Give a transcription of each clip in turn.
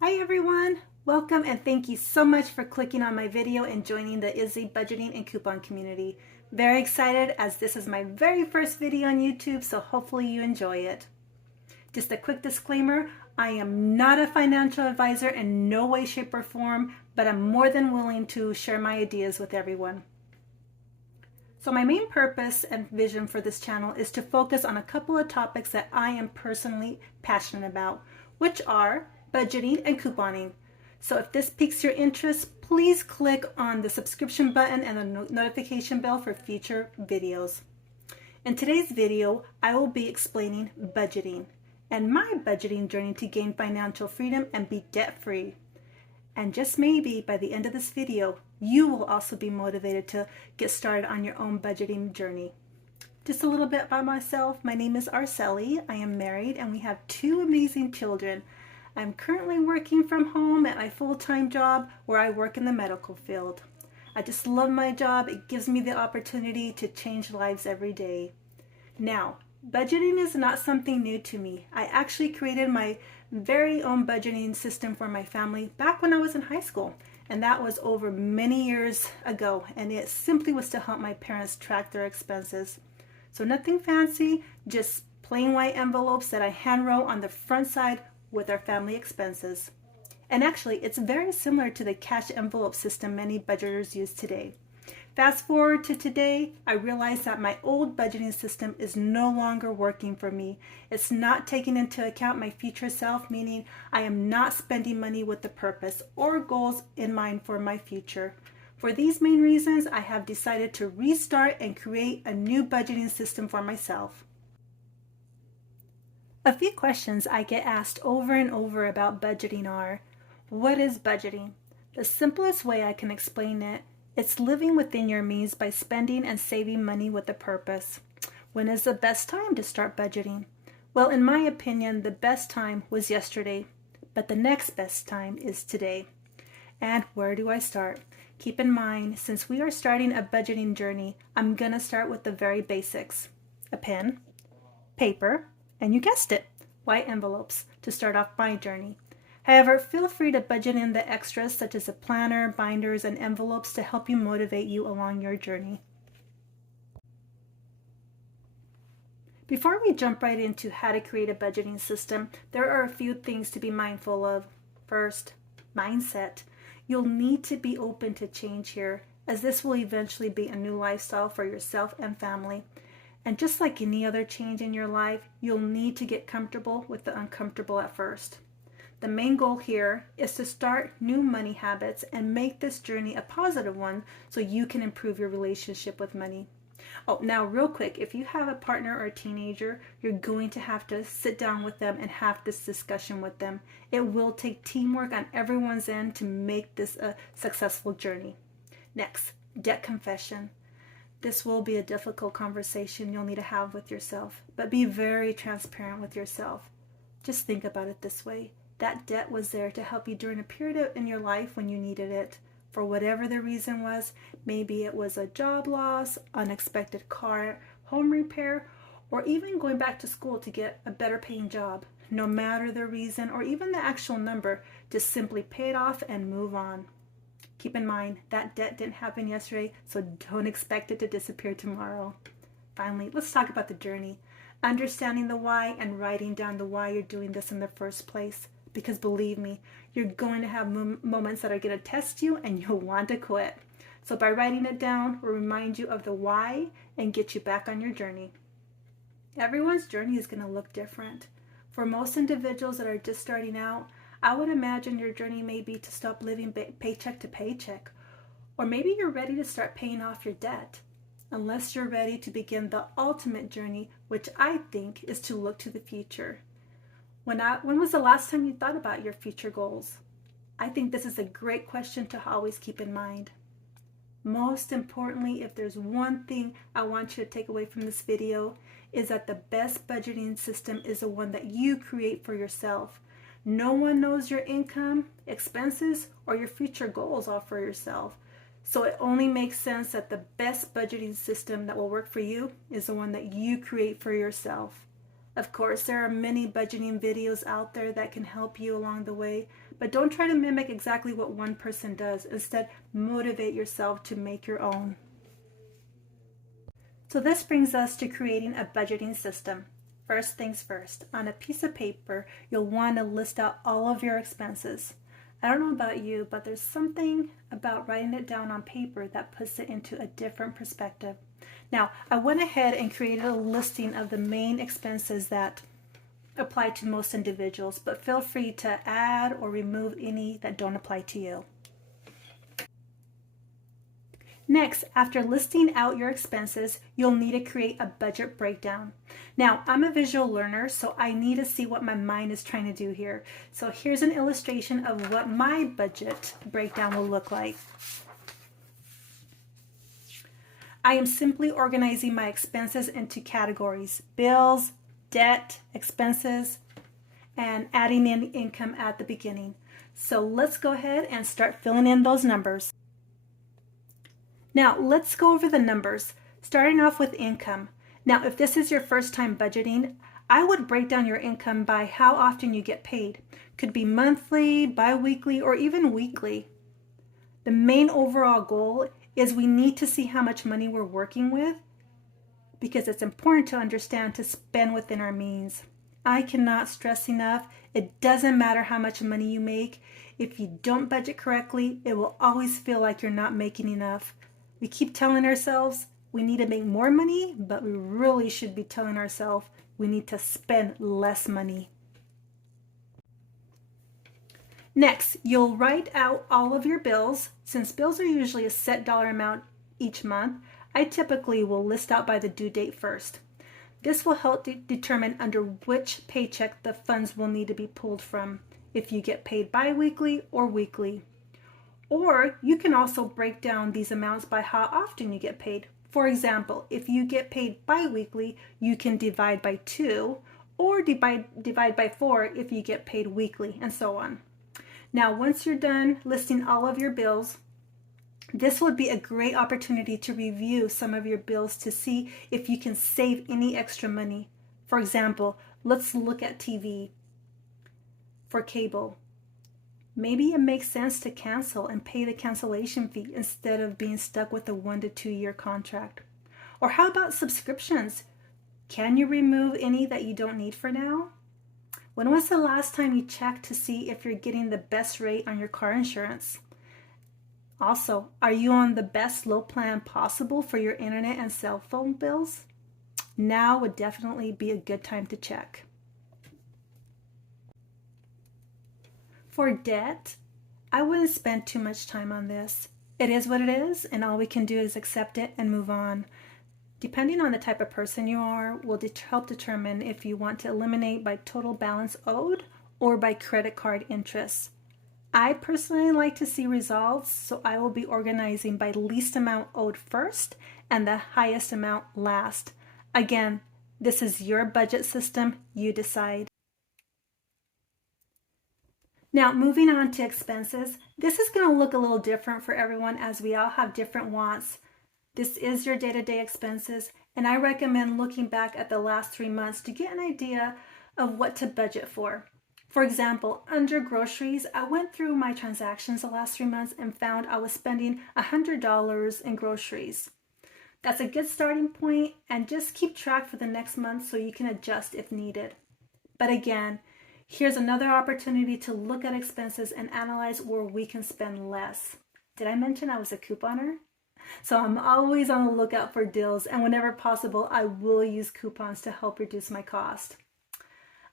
Hi everyone, welcome and thank you so much for clicking on my video and joining the IBC Budgeting and Coupon community. Very excited as this is my very first video on YouTube, so hopefully you enjoy it. Just a quick disclaimer, I am not a financial advisor in no way, shape, or form, but I'm more than willing to share my ideas with everyone. So my main purpose and vision for this channel is to focus on a couple of topics that I am personally passionate about, which are budgeting and couponing. So if this piques your interest, please click on the subscription button and the notification bell for future videos. In today's video, I will be explaining budgeting and my budgeting journey to gain financial freedom and be debt-free. And just maybe by the end of this video, you will also be motivated to get started on your own budgeting journey. Just a little bit about myself. My name is Araseli. I am married and we have two amazing children. I'm currently working from home at my full-time job where I work in the medical field. I just love my job. It gives me the opportunity to change lives every day. Now, budgeting is not something new to me. I actually created my very own budgeting system for my family back when I was in high school. And that was over many years ago. And it simply was to help my parents track their expenses. So nothing fancy, just plain white envelopes that I hand wrote on the front side with our family expenses. And actually, it's very similar to the cash envelope system many budgeters use today. Fast forward to today, I realized that my old budgeting system is no longer working for me. It's not taking into account my future self, meaning I am not spending money with the purpose or goals in mind for my future. For these main reasons, I have decided to restart and create a new budgeting system for myself. A few questions I get asked over and over about budgeting are, what is budgeting? The simplest way I can explain it, it's living within your means by spending and saving money with a purpose. When is the best time to start budgeting? Well, in my opinion, the best time was yesterday, but the next best time is today. And where do I start? Keep in mind, since we are starting a budgeting journey, I'm going to start with the very basics. A pen, paper, and you guessed it, white envelopes to start off my journey. However, feel free to budget in the extras such as a planner, binders, and envelopes to help you motivate you along your journey. Before we jump right into how to create a budgeting system, there are a few things to be mindful of. First, mindset. You'll need to be open to change here, as this will eventually be a new lifestyle for yourself and family. And just like any other change in your life, you'll need to get comfortable with the uncomfortable at first. The main goal here is to start new money habits and make this journey a positive one so you can improve your relationship with money. Oh, now real quick, if you have a partner or a teenager, you're going to have to sit down with them and have this discussion with them. It will take teamwork on everyone's end to make this a successful journey. Next, debt confession. This will be a difficult conversation you'll need to have with yourself, but be very transparent with yourself. Just think about it this way. That debt was there to help you during a period in your life when you needed it. For whatever the reason was, maybe it was a job loss, unexpected car, home repair, or even going back to school to get a better paying job. No matter the reason or even the actual number, just simply pay it off and move on. Keep in mind, that debt didn't happen yesterday, so don't expect it to disappear tomorrow. Finally, let's talk about the journey. Understanding the why and writing down the why you're doing this in the first place. Because believe me, you're going to have moments that are going to test you and you'll want to quit. So by writing it down, we'll remind you of the why and get you back on your journey. Everyone's journey is going to look different. For most individuals that are just starting out, I would imagine your journey may be to stop living paycheck to paycheck. Or maybe you're ready to start paying off your debt. Unless you're ready to begin the ultimate journey, which I think is to look to the future. When was the last time you thought about your future goals? I think this is a great question to always keep in mind. Most importantly, if there's one thing I want you to take away from this video, is that the best budgeting system is the one that you create for yourself. No one knows your income, expenses, or your future goals all for yourself. So it only makes sense that the best budgeting system that will work for you is the one that you create for yourself. Of course, there are many budgeting videos out there that can help you along the way, but don't try to mimic exactly what one person does. Instead, motivate yourself to make your own. So this brings us to creating a budgeting system. First things first, on a piece of paper, you'll want to list out all of your expenses. I don't know about you, but there's something about writing it down on paper that puts it into a different perspective. Now, I went ahead and created a listing of the main expenses that apply to most individuals, but feel free to add or remove any that don't apply to you. Next, after listing out your expenses, you'll need to create a budget breakdown. Now, I'm a visual learner, so I need to see what my mind is trying to do here. So here's an illustration of what my budget breakdown will look like. I am simply organizing my expenses into categories: bills, debt, expenses, and adding in income at the beginning. So let's go ahead and start filling in those numbers. Now let's go over the numbers, starting off with income. Now, if this is your first time budgeting, I would break down your income by how often you get paid. Could be monthly, bi-weekly, or even weekly. The main overall goal is we need to see how much money we're working with, because it's important to understand to spend within our means. I cannot stress enough, it doesn't matter how much money you make. If you don't budget correctly, it will always feel like you're not making enough. We keep telling ourselves we need to make more money, but we really should be telling ourselves we need to spend less money. Next, you'll write out all of your bills. Since bills are usually a set dollar amount each month, I typically will list out by the due date first. This will help determine under which paycheck the funds will need to be pulled from, if you get paid bi-weekly or weekly. Or you can also break down these amounts by how often you get paid. For example, if you get paid bi-weekly, you can divide by 2, or divide by 4 if you get paid weekly, and so on. Now, once you're done listing all of your bills, this would be a great opportunity to review some of your bills to see if you can save any extra money. For example, let's look at TV. For cable, maybe it makes sense to cancel and pay the cancellation fee instead of being stuck with a 1 to 2 year contract. Or how about subscriptions? Can you remove any that you don't need for now? When was the last time you checked to see if you're getting the best rate on your car insurance? Also, are you on the best low plan possible for your internet and cell phone bills? Now would definitely be a good time to check. For debt, I wouldn't spend too much time on this. It is what it is, and all we can do is accept it and move on. Depending on the type of person you are, will help determine if you want to eliminate by total balance owed or by credit card interest. I personally like to see results, so I will be organizing by least amount owed first and the highest amount last. Again, this is your budget system, you decide. Now, moving on to expenses, this is going to look a little different for everyone as we all have different wants. This is your day-to-day expenses, and I recommend looking back at the last 3 months to get an idea of what to budget for. For example, under groceries, I went through my transactions the last 3 months and found I was spending $100 in groceries. That's a good starting point, and just keep track for the next month so you can adjust if needed. But again, here's another opportunity to look at expenses and analyze where we can spend less. Did I mention I was a couponer? So I'm always on the lookout for deals, and whenever possible, I will use coupons to help reduce my cost.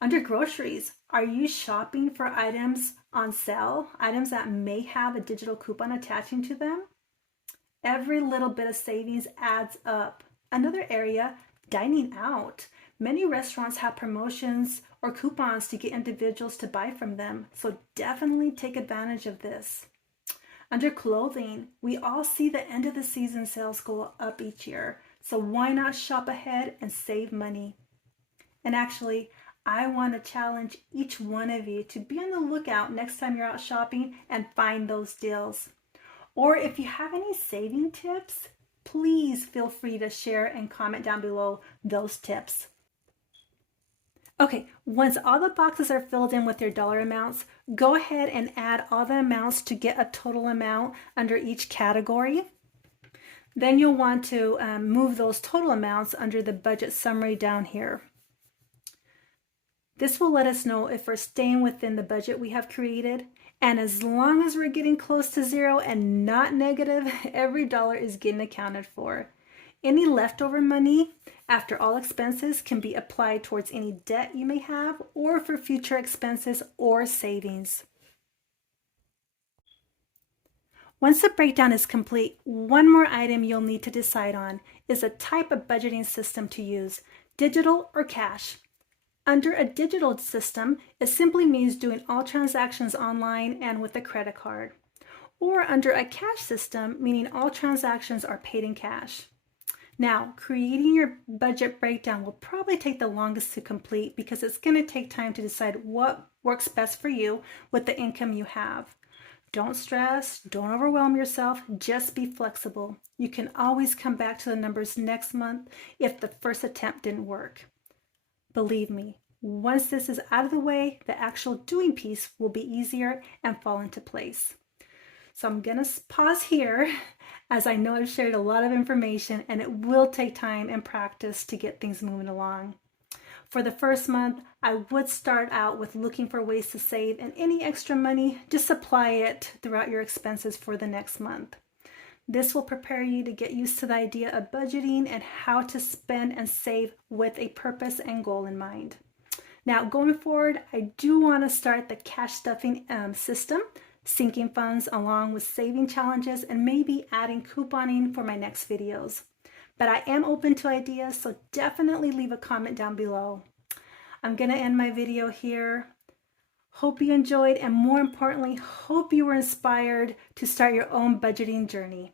Under groceries, are you shopping for items on sale, items that may have a digital coupon attaching to them? Every little bit of savings adds up. Another area, dining out. Many restaurants have promotions or coupons to get individuals to buy from them, so definitely take advantage of this. Under clothing, we all see the end of the season sales go up each year, so why not shop ahead and save money? And actually, I want to challenge each one of you to be on the lookout next time you're out shopping and find those deals. Or if you have any saving tips, please feel free to share and comment down below those tips. Okay, once all the boxes are filled in with your dollar amounts, go ahead and add all the amounts to get a total amount under each category. Then you'll want to move those total amounts under the budget summary down here. This will let us know if we're staying within the budget we have created. And as long as we're getting close to zero and not negative, every dollar is getting accounted for. Any leftover money after all expenses can be applied towards any debt you may have or for future expenses or savings. Once the breakdown is complete, one more item you'll need to decide on is the type of budgeting system to use, digital or cash. Under a digital system, it simply means doing all transactions online and with a credit card. Or under a cash system, meaning all transactions are paid in cash. Now, creating your budget breakdown will probably take the longest to complete because it's going to take time to decide what works best for you with the income you have. Don't stress, don't overwhelm yourself, just be flexible. You can always come back to the numbers next month if the first attempt didn't work. Believe me, once this is out of the way, the actual doing piece will be easier and fall into place. So I'm going to pause here as I know I've shared a lot of information and it will take time and practice to get things moving along. For the first month, I would start out with looking for ways to save, and any extra money, just apply it throughout your expenses for the next month. This will prepare you to get used to the idea of budgeting and how to spend and save with a purpose and goal in mind. Now, going forward, I do want to start the cash stuffing system, sinking funds along with saving challenges, and maybe adding couponing for my next videos. But I am open to ideas, so definitely leave a comment down below. I'm going to end my video here. Hope you enjoyed, and more importantly, hope you were inspired to start your own budgeting journey.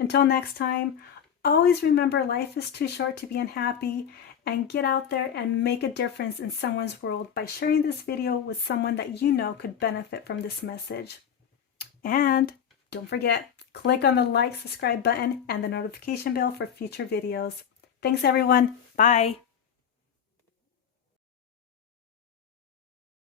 Until next time, always remember life is too short to be unhappy, and get out there and make a difference in someone's world by sharing this video with someone that you know could benefit from this message. And don't forget, click on the like, subscribe button and the notification bell for future videos. Thanks everyone. Bye.